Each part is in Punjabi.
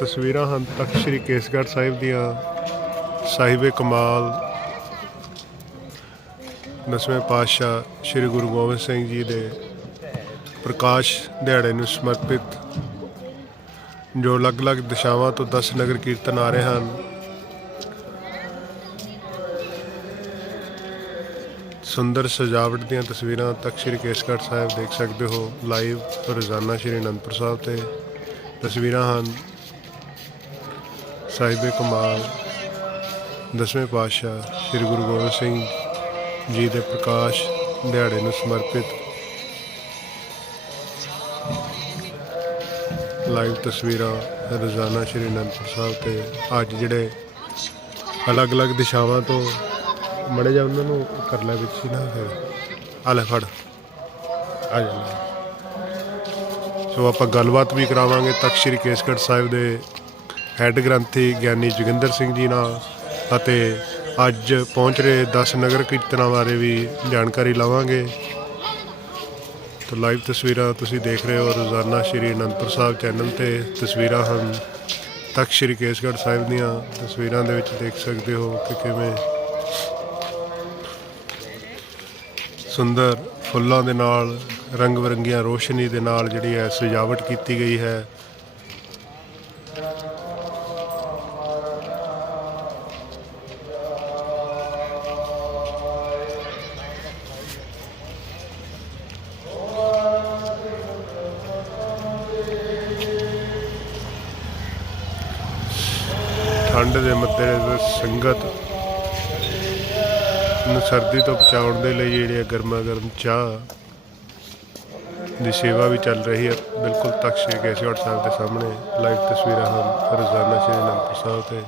ਤਸਵੀਰਾਂ ਹਨ ਤਖਤ ਸ੍ਰੀ ਕੇਸਗੜ੍ਹ ਸਾਹਿਬ ਦੀਆਂ, ਸਾਹਿਬੇ ਕਮਾਲ। ਦਸਵੇਂ ਪਾਤਸ਼ਾਹ ਸ੍ਰੀ ਗੁਰੂ ਗੋਬਿੰਦ ਸਿੰਘ ਜੀ ਦੇ ਪ੍ਰਕਾਸ਼ ਦਿਹਾੜੇ ਨੂੰ ਸਮਰਪਿਤ, ਜੋ ਅਲੱਗ-ਅਲੱਗ ਦਿਸ਼ਾਵਾਂ ਤੋਂ 10 ਨਗਰ ਕੀਰਤਨ ਆ ਰਹੇ ਹਨ। ਸੁੰਦਰ ਸਜਾਵਟ ਦੀਆਂ ਤਸਵੀਰਾਂ ਤਖਤ ਸ੍ਰੀ ਕੇਸਗੜ੍ਹ ਸਾਹਿਬ ਦੇਖ ਸਕਦੇ ਹੋ। ਲਾਈਵ ਰੋਜ਼ਾਨਾ ਸ੍ਰੀ ਅਨੰਦਪੁਰ ਸਾਹਿਬ ਤੇ ਤਸਵੀਰਾਂ ਹਨ। ਸਾਹਿਬੇ ਕਮਾਲ, ਦਸਵੇਂ ਪਾਤਸ਼ਾਹ ਸ੍ਰੀ ਗੁਰੂ ਗੋਬਿੰਦ ਸਿੰਘ ਜੀ ਦੇ ਪ੍ਰਕਾਸ਼ ਦਿਹਾੜੇ ਨੂੰ ਸਮਰਪਿਤ ਲਾਈਵ ਤਸਵੀਰਾਂ ਰੋਜ਼ਾਨਾ ਸ੍ਰੀ ਅਨੰਦਪੁਰ ਸਾਹਿਬ ਤੇ ਅੱਜ ਜਿਹੜੇ ਅਲੱਗ-ਅਲੱਗ ਦਿਸ਼ਾਵਾਂ ਤੋਂ ਮੜੇ ਜਾ ਉਹਨਾਂ ਨੂੰ ਕਰ ਲੈ ਵਿੱਚ ਹੀ ਨਾ ਫਿਰ। ਆ ਲੈ ਫੜ। ਆ ਜਾ। ਸੋ ਆਪਾਂ ਗੱਲਬਾਤ ਵੀ ਕਰਾਵਾਂਗੇ ਤਖਤ ਸ੍ਰੀ ਕੇਸਗੜ੍ਹ ਸਾਹਿਬ ਦੇ ਹੈੱਡ ਗ੍ਰੰਥੀ ਗਿਆਨੀ ਜੋਗਿੰਦਰ ਸਿੰਘ ਜੀ ਨਾਲ ਅਤੇ ਅੱਜ ਪਹੁੰਚ ਰਹੇ 10 ਨਗਰ ਕੀਰਤਨਾਂ ਬਾਰੇ ਵੀ ਜਾਣਕਾਰੀ ਲਵਾਂਗੇ। ਤਾਂ ਲਾਈਵ ਤਸਵੀਰਾਂ ਤੁਸੀਂ ਦੇਖ ਰਹੇ ਹੋ ਰੋਜ਼ਾਨਾ ਸ਼੍ਰੀ ਅਨੰਦਪੁਰ ਸਾਹਿਬ ਚੈਨਲ ਤੇ। ਤਸਵੀਰਾਂ ਹਨ ਤਖਤ ਸ੍ਰੀ ਕੇਸਗੜ੍ਹ ਸਾਹਿਬ ਦੀਆਂ। ਤਸਵੀਰਾਂ ਦੇ ਵਿੱਚ ਦੇਖ ਸਕਦੇ ਹੋ ਕਿ ਕਿਵੇਂ ਸੁੰਦਰ ਫੁੱਲਾਂ ਦੇ ਨਾਲ ਰੰਗ ਬਰੰਗੀਆਂ ਰੋਸ਼ਨੀ ਦੇ ਨਾਲ ਜਿਹੜੀ ਹੈ ਸਜਾਵਟ ਕੀਤੀ ਗਈ ਹੈ। ਠੰਡ ਦੇ ਮੱਦੇਨਜ਼ਰ ਸੰਗਤ ਨੂੰ ਸਰਦੀ ਤੋਂ ਬਚਾਉਣ ਦੇ ਲਈ ਜਿਹੜੀ ਹੈ ਗਰਮਾ ਗਰਮ ਚਾਹ ਦੀ ਸੇਵਾ ਵੀ ਚੱਲ ਰਹੀ ਹੈ। ਬਿਲਕੁਲ ਤਖਤ ਸ੍ਰੀ ਕੇਸਗੜ੍ਹ ਸਾਹਿਬ ਦੇ ਸਾਹਮਣੇ ਲਾਈਵ ਤਸਵੀਰਾਂ ਹਨ। ਰੋਜ਼ਾਨਾ ਸ੍ਰੀ ਅਨੰਦਪੁਰ ਸਾਹਿਬ ਤੇ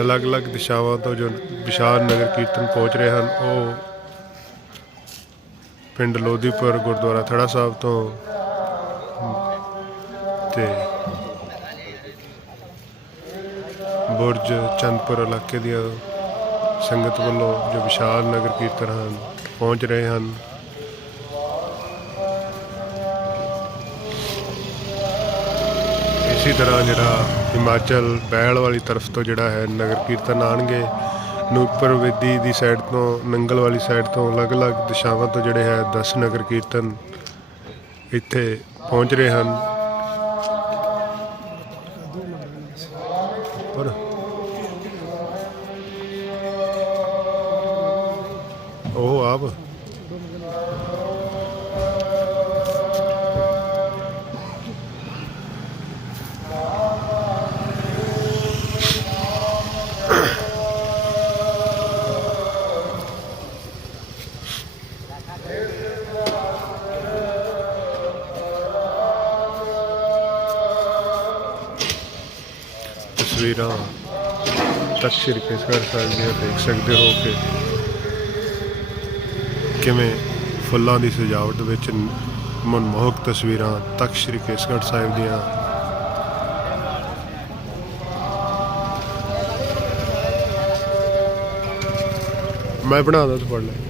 ਅਲੱਗ-ਅਲੱਗ ਦਿਸ਼ਾਵਾਂ ਤੋਂ ਜੋ ਵਿਸ਼ਾਲ ਨਗਰ ਕੀਰਤਨ ਪਹੁੰਚ ਰਹੇ ਹਨ, ਉਹ ਪਿੰਡ ਲੋਧੀਪੁਰ ਗੁਰਦੁਆਰਾ ਥੜਾ ਸਾਹਿਬ ਤੋਂ ਤੇ ਬੁਰਜ ਚੰਦਪੁਰ ਇਲਾਕੇ ਦੀਆਂ ਸੰਗਤ ਵੱਲੋਂ ਜੋ ਵਿਸ਼ਾਲ ਨਗਰ ਕੀਰਤਨ ਹਨ, ਪਹੁੰਚ ਰਹੇ ਹਨ। ਇਸੇ ਤਰ੍ਹਾਂ ਜਿਹੜਾ ਹਿਮਾਚਲ ਬੈਲ ਵਾਲੀ ਤਰਫ ਤੋਂ ਜਿਹੜਾ ਹੈ ਨਗਰ ਕੀਰਤਨ ਆਣਗੇ ਨੂਰਪੁਰ ਵੇਦੀ ਦੀ ਸਾਈਡ ਤੋਂ, ਨੰਗਲ ਵਾਲੀ ਸਾਈਡ ਤੋਂ ਅਲੱਗ-ਅਲੱਗ ਦਿਸ਼ਾਵਾਂ ਤੋਂ ਜਿਹੜੇ ਹੈ 10 ਨਗਰ ਕੀਰਤਨ ਇੱਥੇ ਪਹੁੰਚ ਰਹੇ ਹਨ। ਉਹ ਤਸਵੀਰਾਂ ਤਖਤ ਸ੍ਰੀ ਕੇਸਗੜ੍ਹ ਸਾਹਿਬ ਦੀਆਂ ਦੇਖ ਸਕਦੇ ਹੋ ਕਿ ਕਿਵੇਂ ਫੁੱਲਾਂ ਦੀ ਸਜਾਵਟ ਵਿੱਚ ਮਨਮੋਹਕ ਤਸਵੀਰਾਂ, ਤਖਤ ਸ੍ਰੀ ਕੇਸਗੜ੍ਹ ਸਾਹਿਬ ਦੀਆਂ। ਮੈਂ ਬਣਾਦਾ ਤੂੰ ਪੜ ਲੈ।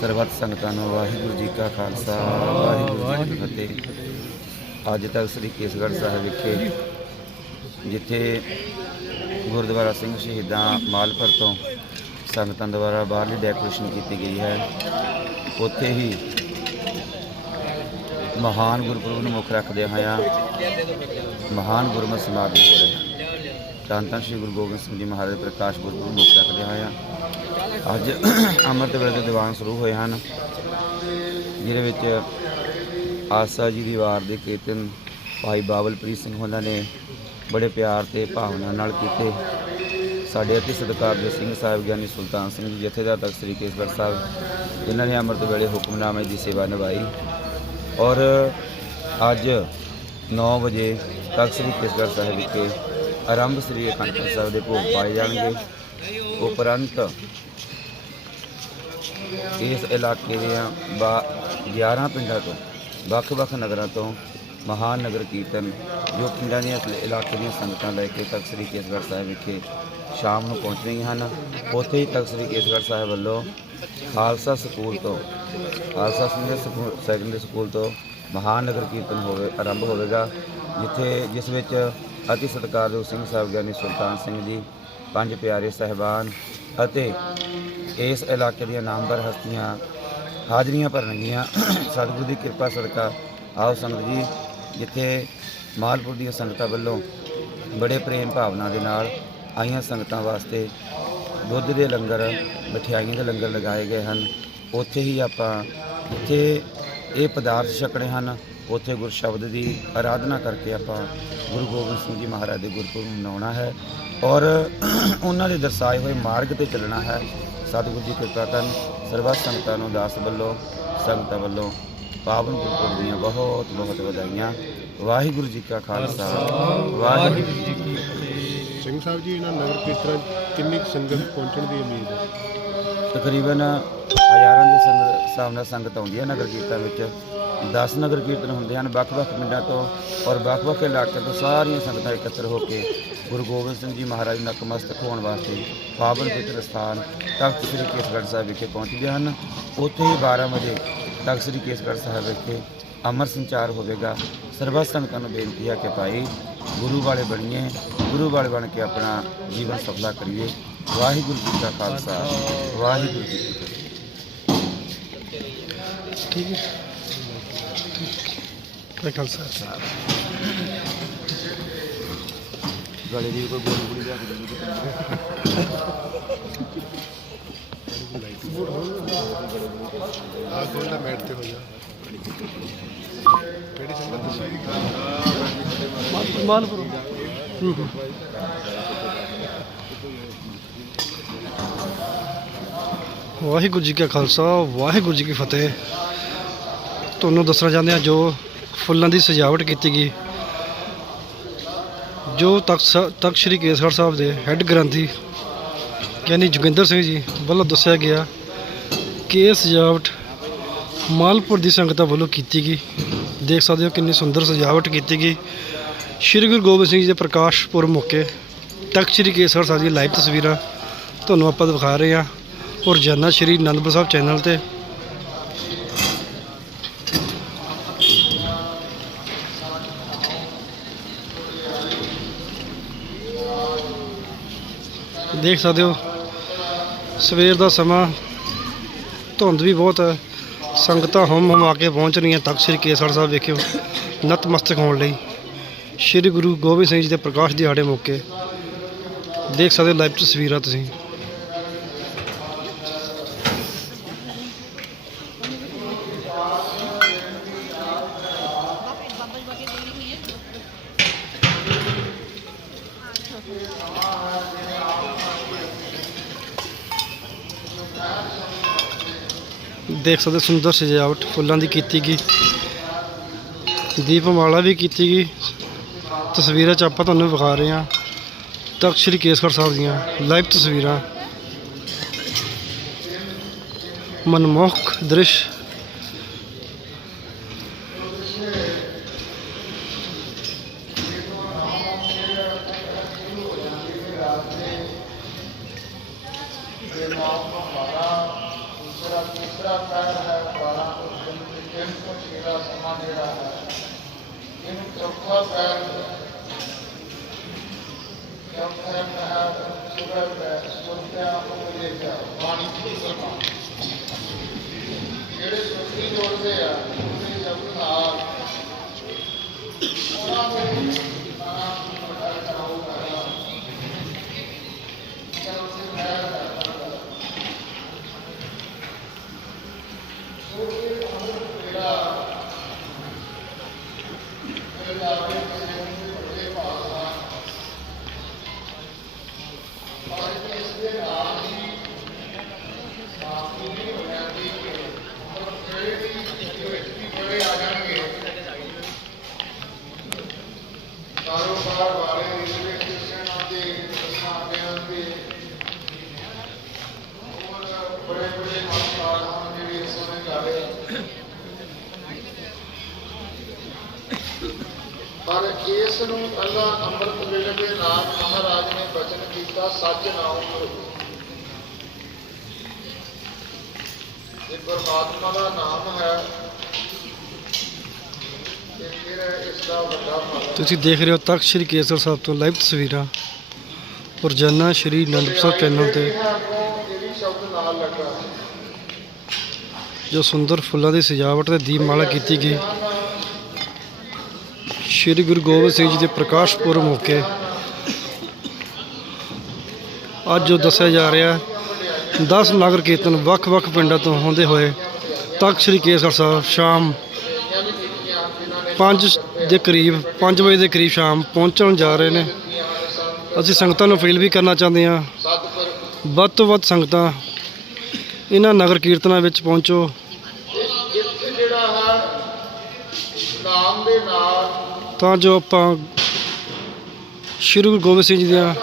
ਸਰਬੱਤ ਸੰਗਤਾਂ ਨੂੰ ਵਾਹਿਗੁਰੂ ਜੀ ਕਾ ਖਾਲਸਾ, ਵਾਹਿਗੁਰੂ ਜੀ ਕੀ ਫਤਿਹ। ਅੱਜ ਤੱਕ ਸ੍ਰੀ ਕੇਸਗੜ੍ਹ ਸਾਹਿਬ ਵਿਖੇ, ਜਿੱਥੇ ਗੁਰਦੁਆਰਾ ਸਿੰਘ ਸ਼ਹੀਦਾਂ ਮਾਲਪੁਰ ਤੋਂ ਸੰਗਤਾਂ ਦੁਆਰਾ ਬਾਹਰਲੀ ਡੈਕੋਰੇਸ਼ਨ ਕੀਤੀ ਗਈ ਹੈ। ਉੱਥੇ ਹੀ ਮਹਾਨ ਗੁਰਪੁਰਬ ਨੂੰ ਮੁੱਖ ਰੱਖਦੇ ਹੋਇਆ ਮਹਾਨ ਗੁਰਮਤਿ ਸਮਾਗਮ ਹੋ ਰਿਹਾ ਹਨ ਧੰਨ ਧੰਨ ਸ਼੍ਰੀ ਗੁਰੂ ਗੋਬਿੰਦ ਸਿੰਘ ਜੀ ਮਹਾਰਾਜ ਪ੍ਰਕਾਸ਼ ਗੁਰਪੁਰਬ ਨੂੰ ਮੁੱਖ ਰੱਖਦੇ ਹੋਇਆ ਅੱਜ ਅੰਮ੍ਰਿਤ ਵੇਲੇ ਦੇ ਦੀਵਾਨ ਸ਼ੁਰੂ ਹੋਏ ਹਨ, ਜਿਹਦੇ ਵਿੱਚ ਆਸਾ ਜੀ ਦੀ ਵਾਰ ਦੇ ਕੀਰਤਨ ਭਾਈ ਬਾਬਲਪ੍ਰੀਤ ਸਿੰਘ ਉਹਨਾਂ ਨੇ ਬੜੇ ਪਿਆਰ ਤੇ ਭਾਵਨਾ ਨਾਲ ਕੀਤੇ। ਸਾਡੇ ਅਤੀ ਸਤਿਕਾਰਯੋਗ ਸਿੰਘ ਸਾਹਿਬ ਗਿਆਨੀ ਸੁਲਤਾਨ ਸਿੰਘ ਜੀ, ਜਥੇਦਾਰ ਤਖਤ ਸ੍ਰੀ ਕੇਸਗੜ੍ਹ ਸਾਹਿਬ, ਜਿਨ੍ਹਾਂ ਨੇ ਅੰਮ੍ਰਿਤ ਵੇਲੇ ਹੁਕਮਨਾਮੇ ਦੀ ਸੇਵਾ ਨਿਭਾਈ। ਔਰ ਅੱਜ 9 ਵਜੇ ਤਖਤ ਸ੍ਰੀ ਕੇਸਗੜ੍ਹ ਸਾਹਿਬ ਵਿਖੇ ਆਰੰਭ ਸ੍ਰੀ ਅਖੰਡ ਸਾਹਿਬ ਦੇ ਭੋਗ ਪਾਏ ਜਾਣਗੇ। ਉਪਰੰਤ ਇਸ ਇਲਾਕੇ ਦੀਆਂ ਬਾ 11 ਪਿੰਡਾਂ ਤੋਂ ਵੱਖ-ਵੱਖ ਨਗਰਾਂ ਤੋਂ ਮਹਾਨ ਨਗਰ ਕੀਰਤਨ ਜੋ ਪਿੰਡਾਂ ਦੀਆਂ ਇਲਾਕੇ ਦੀਆਂ ਸੰਗਤਾਂ ਲੈ ਕੇ ਤਖਤ ਸ੍ਰੀ ਕੇਸਗੜ੍ਹ ਸਾਹਿਬ ਵਿਖੇ ਸ਼ਾਮ ਨੂੰ ਪਹੁੰਚ ਰਹੀਆਂ ਹਨ। ਉੱਥੇ ਹੀ ਤਖਤ ਸ੍ਰੀ ਕੇਸਗੜ੍ਹ ਸਾਹਿਬ ਵੱਲੋਂ ਖਾਲਸਾ ਸਕੂਲ ਤੋਂ, Khalsa senior school secondary school ਤੋਂ ਮਹਾਨ ਨਗਰ ਕੀਰਤਨ ਹੋਵੇ, ਆਰੰਭ ਹੋਵੇਗਾ, ਜਿੱਥੇ, ਜਿਸ ਵਿੱਚ ਅਤੀ ਸਤਿਕਾਰਯੋਗ ਸਿੰਘ ਸਾਹਿਬ ਗਿਆਨੀ ਸੁਲਤਾਨ ਸਿੰਘ ਜੀ, ਪੰਜ ਪਿਆਰੇ ਸਹਿਬਾਨ ਅਤੇ ਇਸ ਇਲਾਕੇ ਦੀਆਂ ਨਾਮਵਰ ਹਸਤੀਆਂ ਹਾਜ਼ਰੀਆਂ ਭਰਨਗੀਆਂ। ਸਤਿਗੁਰੂ ਦੀ ਕਿਰਪਾ ਸਦਕਾ ਆਓ ਸੰਗਤ ਜੀ, ਜਿੱਥੇ ਮਾਲਪੁਰ ਦੀਆਂ ਸੰਗਤਾਂ ਵੱਲੋਂ ਬੜੇ ਪ੍ਰੇਮ ਭਾਵਨਾ ਦੇ ਨਾਲ ਆਈਆਂ ਸੰਗਤਾਂ ਵਾਸਤੇ ਦੁੱਧ ਦੇ ਲੰਗਰ, ਮਠਿਆਈਆਂ ਦੇ ਲੰਗਰ ਲਗਾਏ ਗਏ ਹਨ। ਉੱਥੇ ਹੀ ਆਪਾਂ, ਜਿੱਥੇ ਇਹ ਪਦਾਰਥ ਛਕਣੇ ਹਨ ਉੱਥੇ ਗੁਰ ਸ਼ਬਦ ਦੀ ਆਰਾਧਨਾ ਕਰਕੇ ਆਪਾਂ ਗੁਰੂ ਗੋਬਿੰਦ ਸਿੰਘ ਜੀ ਮਹਾਰਾਜ ਦੇ ਗੁਰਪੁਰਬ ਮਨਾਉਣਾ ਹੈ ਔਰ ਉਹਨਾਂ ਦੇ ਦਰਸਾਏ ਹੋਏ ਮਾਰਗ ਤੇ ਚੱਲਣਾ ਹੈ। ਸਤਿਗੁਰੂ ਜੀ ਕਿਰਪਾ ਕਰਨ ਸਰਬੱਤ ਸੰਗਤਾਂ ਨੂੰ ਦਾਸ ਵੱਲੋਂ ਸੰਗਤਾਂ ਵੱਲੋਂ ਪਾਵਨ ਗੁਰਪੁਰਬ ਦੀਆਂ ਬਹੁਤ ਬਹੁਤ ਵਧਾਈਆਂ। ਵਾਹਿਗੁਰੂ ਜੀ ਕਾ ਖਾਲਸਾ। ਵਾਹਿਗੁਰੂ ਜੀ ਕੀ ਫਤਿਹ। ਸਿੰਘ ਸਾਹਿਬ ਜੀ ਇਹਨਾਂ ਨਗਰ ਕੀਰਤਨਾਂ ਕਿੰਨੀ ਸੰਗਤ ਪਹੁੰਚਣ ਦੀ ਉਮੀਦ ਹੈ? ਤਕਰੀਬਨ ਹਜ਼ਾਰਾਂ ਦੀ ਸੰਗਤ ਸਾਹਮਣੇ ਸੰਗਤ ਆਉਂਦੀ ਹੈ ਨਗਰ ਕੀਰਤਨ ਵਿੱਚ। 10 ਨਗਰ ਕੀਰਤਨ ਹੁੰਦੇ ਹਨ ਵੱਖ-ਵੱਖ ਪਿੰਡਾਂ ਤੋਂ ਔਰ ਵੱਖ-ਵੱਖ ਇਲਾਕਿਆਂ ਤੋਂ ਸਾਰੀਆਂ ਸੰਗਤਾਂ ਇਕੱਤਰ ਹੋ ਕੇ ਗੁਰੂ ਗੋਬਿੰਦ ਸਿੰਘ ਜੀ ਮਹਾਰਾਜ ਨੂੰ ਨਤਮਸਤਕ ਹੋਣ ਵਾਸਤੇ ਪਾਵਨ ਪਵਿੱਤਰ ਸਥਾਨ ਤਖਤ ਸ੍ਰੀ ਕੇਸਗੜ੍ਹ ਸਾਹਿਬ ਵਿਖੇ ਪਹੁੰਚਦੇ ਹਨ। ਉੱਥੇ ਹੀ 12 ਵਜੇ ਤਖਤ ਸ੍ਰੀ ਕੇਸਗੜ੍ਹ ਸਾਹਿਬ ਵਿਖੇ ਅਮਰ ਸੰਚਾਰ ਹੋਵੇਗਾ। ਸਰਬੱਤ ਸੰਗਤਾਂ ਨੂੰ ਬੇਨਤੀ ਹੈ ਕਿ ਭਾਈ ਗੁਰੂ ਵਾਲੇ ਬਣੀਏ, ਗੁਰੂ ਵਾਲੇ ਬਣ ਕੇ ਆਪਣਾ ਜੀਵਨ ਸਫਲਾ ਕਰੀਏ। ਵਾਹਿਗੁਰੂ ਜੀ ਕਾ ਖਾਲਸਾ, ਵਾਹਿਗੁਰੂ ਜੀ ਕੀ ਫਤਿਹ। ਠੀਕ ਹੈ। ਕੋਈ ਖਾਲਸਾ ਗਲੇ ਦੀ ਕੋਈ ਗੋਲੀ ਗੋਲੀ ਲਿਆ ਕੇ ਦੇ ਆਹ ਖੋਲਦਾ ਮੈਟ ਤੇ ਹੋ ਜਾ ਕਿਹੜੀ ਸੰਗਤ ਦੱਸੀ ਮਾਲਪੁਰ। ਹੂੰ ਹੂੰ। ਵਾਹਿਗੁਰੂ ਜੀ ਕਾ ਖਾਲਸਾ ਵਾਹਿਗੁਰੂ ਜੀ ਕੀ ਫਤਿਹ। ਤੁਹਾਨੂੰ ਦੱਸਣਾ ਚਾਹੁੰਦੇ ਹਾਂ ਜੋ ਫੁੱਲਾਂ ਦੀ ਸਜਾਵਟ ਕੀਤੀ ਗਈ। ਜੋ ਤਖਤ ਤਖਤ ਸ੍ਰੀ ਕੇਸਗੜ੍ਹ ਸਾਹਿਬ ਦੇ ਹੈੱਡ ਗ੍ਰੰਥੀ ਯਾਨੀ ਜੋਗਿੰਦਰ ਸਿੰਘ ਜੀ ਵੱਲੋਂ ਦੱਸਿਆ ਗਿਆ ਕਿ ਇਹ ਸਜਾਵਟ ਮਾਲਪੁਰ ਦੀ ਸੰਗਤਾਂ ਵੱਲੋਂ ਕੀਤੀ ਗਈ। ਦੇਖ ਸਕਦੇ ਹੋ ਕਿੰਨੀ ਸੁੰਦਰ ਸਜਾਵਟ ਕੀਤੀ ਗਈ। ਸ਼੍ਰੀ ਗੁਰੂ ਗੋਬਿੰਦ ਸਿੰਘ ਜੀ ਦੇ ਪ੍ਰਕਾਸ਼ ਪੁਰਬ ਮੌਕੇ ਤਖਤ ਸ਼੍ਰੀ ਕੇਸਗੜ੍ਹ ਸਾਹਿਬ ਦੀ ਲਾਈਵ ਤਸਵੀਰਾਂ ਤੁਹਾਨੂੰ ਆਪਾਂ ਦਿਖਾ ਰਹੇ ਹਾਂ। ਔਰ ਜਨਾ ਸ਼੍ਰੀ ਅਨੰਦਪੁਰ ਸਾਹਿਬ ਚੈਨਲ ਤੇ ਦੇਖ ਸਕਦੇ ਹੋ। ਸਵੇਰ ਦਾ ਸਮਾਂ, ਧੁੰਦ ਵੀ ਬਹੁਤ ਹੈ। ਸੰਗਤਾਂ ਹਮ ਆ ਕੇ ਪਹੁੰਚ ਰਹੀਆਂ। ਤਖਤ ਸ੍ਰੀ ਕੇਸਰ ਸਾਹਿਬ ਵੇਖਿਓ ਨਤਮਸਤਕ ਹੋਣ ਲਈ। ਸ਼੍ਰੀ ਗੁਰੂ ਗੋਬਿੰਦ ਸਿੰਘ ਜੀ ਦੇ ਪ੍ਰਕਾਸ਼ ਦਿਹਾੜੇ ਮੌਕੇ, ਦੇਖ ਸਕਦੇ ਹੋ ਲਾਈਵ ਤਸਵੀਰਾਂ ਤੁਸੀਂ। ਦੇਖ ਸਕਦੇ ਸੁੰਦਰ ਸਜਾਵਟ ਫੁੱਲਾਂ ਦੀ ਕੀਤੀ ਗਈ। ਦੀਪਮਾਲਾ ਵੀ ਕੀਤੀ ਗਈ। ਤਸਵੀਰਾਂ ਚ ਆਪਾਂ ਤੁਹਾਨੂੰ ਵਿਖਾ ਰਹੇ ਹਾਂ। ਤਖਤ ਸ੍ਰੀ ਕੇਸਗੜ੍ਹ ਸਾਹਿਬ ਦੀਆਂ ਲਾਈਵ ਤਸਵੀਰਾਂ। ਮਨਮੋਹਕ ਦ੍ਰਿਸ਼ ਬਾਣੀ ਦੀ ਸਰਕਾਰ ਸੁਖੀ ਜੋੜਦੇ ਆ? ਪਰਮਾਤਮਾ ਦਾ ਨਾਮ ਹੈ। ਤੇ ਫਿਰ ਇਸ ਦਾ ਵੱਡਾ ਫਲ ਤੁਸੀਂ ਦੇਖ ਰਹੇ ਹੋ ਤਖਤ ਸ੍ਰੀ ਕੇਸਗੜ੍ਹ ਸਾਹਿਬ ਤੋਂ ਲਾਈਵ ਤਸਵੀਰਾਂ। ਰੋਜ਼ਾਨਾ ਸ੍ਰੀ ਅਨੰਦਪੁਰ ਸਾਹਿਬ ਚੈਨਲ ਤੇ ਜੋ ਸੁੰਦਰ ਫੁੱਲਾਂ ਦੀ ਸਜਾਵਟ ਤੇ ਦੀਪਮਾਲਾ ਕੀਤੀ ਗਈ। ਸ੍ਰੀ ਗੁਰੂ ਗੋਬਿੰਦ ਸਿੰਘ ਜੀ ਦੇ ਪ੍ਰਕਾਸ਼ ਪੁਰਬ ਮੌਕੇ ਅੱਜ ਜੋ ਦੱਸਿਆ ਜਾ ਰਿਹਾ 10 ਨਗਰ ਕੀਰਤਨ ਵੱਖ-ਵੱਖ ਪਿੰਡਾਂ ਤੋਂ ਹੁੰਦੇ ਹੋਏ ਤਖਤ ਸ੍ਰੀ ਕੇਸਗੜ੍ਹ ਸਾਹਿਬ ਸ਼ਾਮ 5 ਦੇ ਕਰੀਬ 5 ਵਜੇ ਦੇ ਕਰੀਬ ਸ਼ਾਮ ਪਹੁੰਚਣ ਜਾ ਰਹੇ ਨੇ। ਅਸੀਂ ਸੰਗਤਾਂ ਨੂੰ ਅਪੀਲ ਵੀ ਕਰਨਾ ਚਾਹੁੰਦੇ ਹਾਂ। ਵੱਧ ਤੋਂ ਵੱਧ ਸੰਗਤਾਂ ਇਹਨਾਂ ਨਗਰ ਕੀਰਤਨਾਂ ਵਿੱਚ ਪਹੁੰਚੋ। ਜਿਹੜਾ ਹੈ ਨਾਮ ਦੇ ਨਾਲ ਤਾਂ ਜੋ ਆਪਾਂ ਸ਼੍ਰੀ ਗੁਰੂ ਗੋਬਿੰਦ ਸਿੰਘ ਜੀ ਦੀਆਂ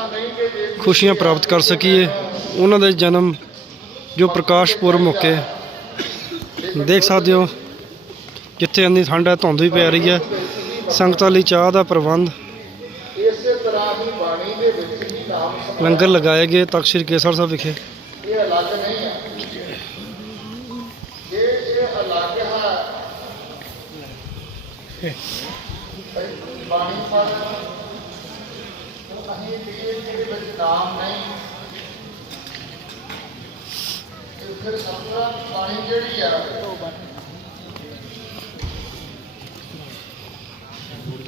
ਖੁਸ਼ੀਆਂ ਪ੍ਰਾਪਤ ਕਰ ਸਕੀਏ। ਉਹਨਾਂ ਦੇ ਜਨਮ ਜੋ ਪ੍ਰਕਾਸ਼ ਪੁਰਬ ਮੌਕੇ ਦੇਖ ਸਕਦੇ ਹੋ, ਜਿੱਥੇ ਇੰਨੀ ਠੰਡ ਹੈ, ਧੁੰਦ ਵੀ ਪੈ ਰਹੀ ਹੈ। ਸੰਗਤਾਂ ਲਈ ਚਾਹ ਦਾ ਪ੍ਰਬੰਧ। ਇਸੇ ਤਰ੍ਹਾਂ ਹੀ ਬਾਣੀ ਦੇ ਵਿੱਚ ਹੀ ਨਾਮ ਲੰਗਰ ਲਗਾਏ ਗਏ, ਤਖਤ ਸ੍ਰੀ ਕੇਸਰ ਸਾਹਿਬ ਵਿਖੇ। ਇਹ ਅਲੱਗ ਨਹੀਂ ਹੈ ਇਹ ਇਹ ਅਲੱਗ ਹੈ ਬਾਣੀ ਪਰ ਅਸੀਂ ਵੀ ਇਹਦੇ ਵਿੱਚ ਨਾਮ ਨਹੀਂ ਤੇ ਫਿਰ ਸਮਝਾ ਬਾਣੀ ਜਿਹੜੀ ਆ?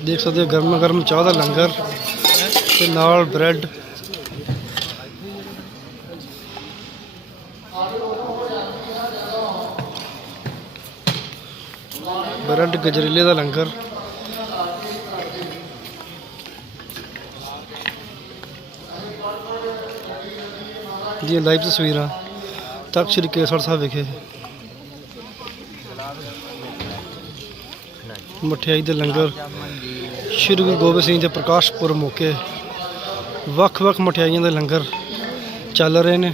ਦੇਖ ਸਕਦੇ ਹੋ ਗਰਮ ਗਰਮ ਚਾਹ ਦਾ ਲੰਗਰ ਤੇ ਨਾਲ ਬ੍ਰੈਡ। ਬ੍ਰੈਡ ਗਜਰੇਲੇ ਦਾ ਲੰਗਰ। ਦੀਆਂ ਲਾਈਵ ਤਸਵੀਰਾਂ। ਤਖਤ ਸ੍ਰੀ ਕੇਸਗੜ੍ਹ ਸਾਹਿਬ ਵਿਖੇ। ਮਠਿਆਈ ਦੇ ਲੰਗਰ ਸ਼੍ਰੀ ਗੁਰੂ ਗੋਬਿੰਦ ਸਿੰਘ ਦੇ ਪ੍ਰਕਾਸ਼ ਪੁਰਬ ਮੌਕੇ ਵੱਖ-ਵੱਖ ਮਠਿਆਈਆਂ ਦੇ ਲੰਗਰ ਚੱਲ ਰਹੇ ਨੇ।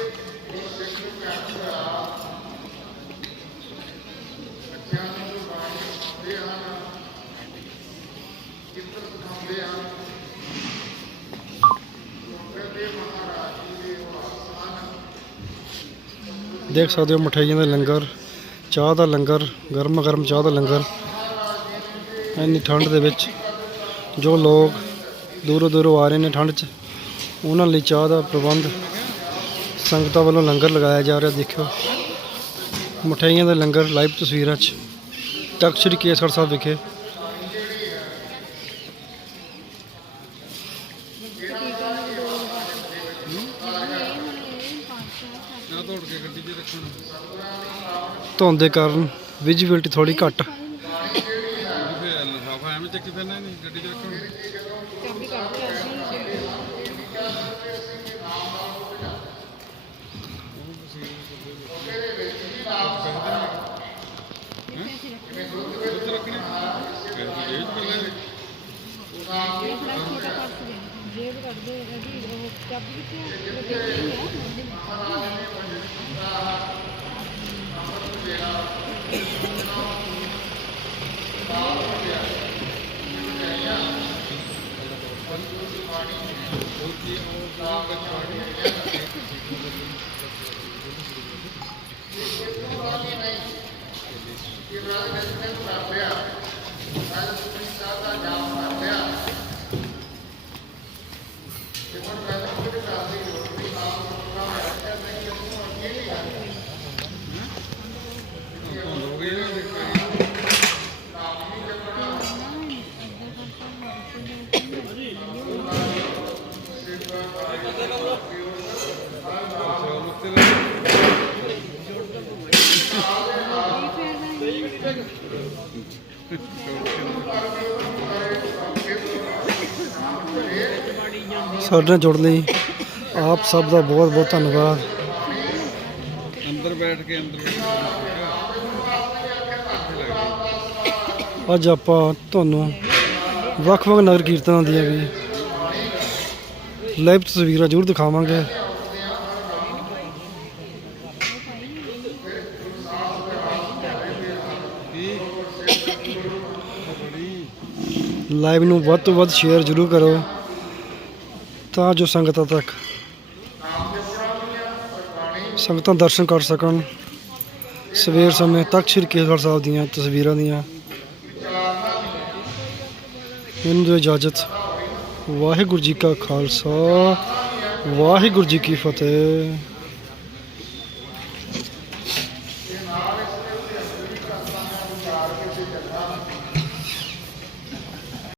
ਦੇਖ ਸਕਦੇ ਹੋ ਮਠਿਆਈਆਂ ਦਾ ਲੰਗਰ, ਚਾਹ ਦਾ ਲੰਗਰ, ਗਰਮ ਗਰਮ ਚਾਹ ਦਾ ਲੰਗਰ। ਇੰਨੀ ਠੰਡ ਦੇ ਵਿੱਚ ਜੋ ਲੋਕ ਦੂਰੋਂ ਦੂਰੋਂ ਆ ਰਹੇ ਨੇ ਠੰਡ 'ਚ, ਉਹਨਾਂ ਲਈ ਚਾਹ ਦਾ ਪ੍ਰਬੰਧ ਸੰਗਤਾਂ ਵੱਲੋਂ ਲੰਗਰ ਲਗਾਇਆ ਜਾ ਰਿਹਾ, ਦੇਖਿਓ। ਮਠਿਆਈਆਂ ਦਾ ਲੰਗਰ ਲਾਈਵ ਤਸਵੀਰਾਂ 'ਚ। ਤਖਤ ਸ੍ਰੀ ਕੇਸਗੜ੍ਹ ਸਾਹਿਬ ਵਿਖੇ ਧੁੰਦ ਦੇ ਕਾਰਨ ਵਿਜ਼ਿਬਿਲਟੀ ਥੋੜੀ ਘੱਟ। ਲਿਫਾਫਾ ਐਵੇਂ ਚੱਕੀ ਫਿਰਨਾ ਨਹੀਂ ਗੱਡੀ 'ਚ Την άλλη με την ਸਾਡੇ ਨਾਲ ਜੁੜਨ ਲਈ ਆਪ ਸਭ ਦਾ ਬਹੁਤ ਬਹੁਤ ਧੰਨਵਾਦ। ਅੰਦਰ ਬੈਠ ਕੇ ਅੰਦਰ ਅੱਜ ਆਪਾਂ ਤੁਹਾਨੂੰ ਵੱਖ-ਵੱਖ ਨਗਰ ਕੀਰਤਨਾਂ ਦੀਆਂ ਵੀ ਲਾਈਵ ਤਸਵੀਰਾਂ ਜ਼ਰੂਰ ਦਿਖਾਵਾਂਗੇ। ਲਾਈਵ ਨੂੰ ਵੱਧ ਤੋਂ ਵੱਧ ਸ਼ੇਅਰ ਜ਼ਰੂਰ ਕਰੋ। ਤਾਂ ਜੋ ਸੰਗਤਾਂ ਤੱਕ ਸੰਗਤਾਂ ਦਰਸ਼ਨ ਕਰ ਸਕਣ। ਸਵੇਰ ਸਮੇਂ ਤੱਕ ਸ਼੍ਰੀ ਕੇਸਗੜ੍ਹ ਸਾਹਿਬ ਦੀਆਂ ਤਸਵੀਰਾਂ ਦੀਆਂ। ਮੈਨੂੰ ਦਿਓ ਇਜਾਜ਼ਤ। ਵਾਹਿਗੁਰੂ ਜੀ ਕਾ ਖਾਲਸਾ, ਵਾਹਿਗੁਰੂ ਜੀ ਕੀ ਫਤਿਹ।